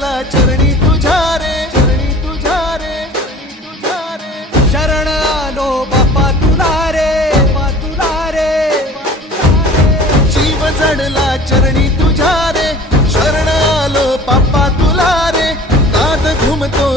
गेला चरणी तुझ्या रे चरणी तुझ्या रे तुझ्या रे. शरण आलो बापा तुला रे बापा तुला रे जीव चढला चरणी तुझ्या रे शरण आलो बापा तुला रे. कात घुमतो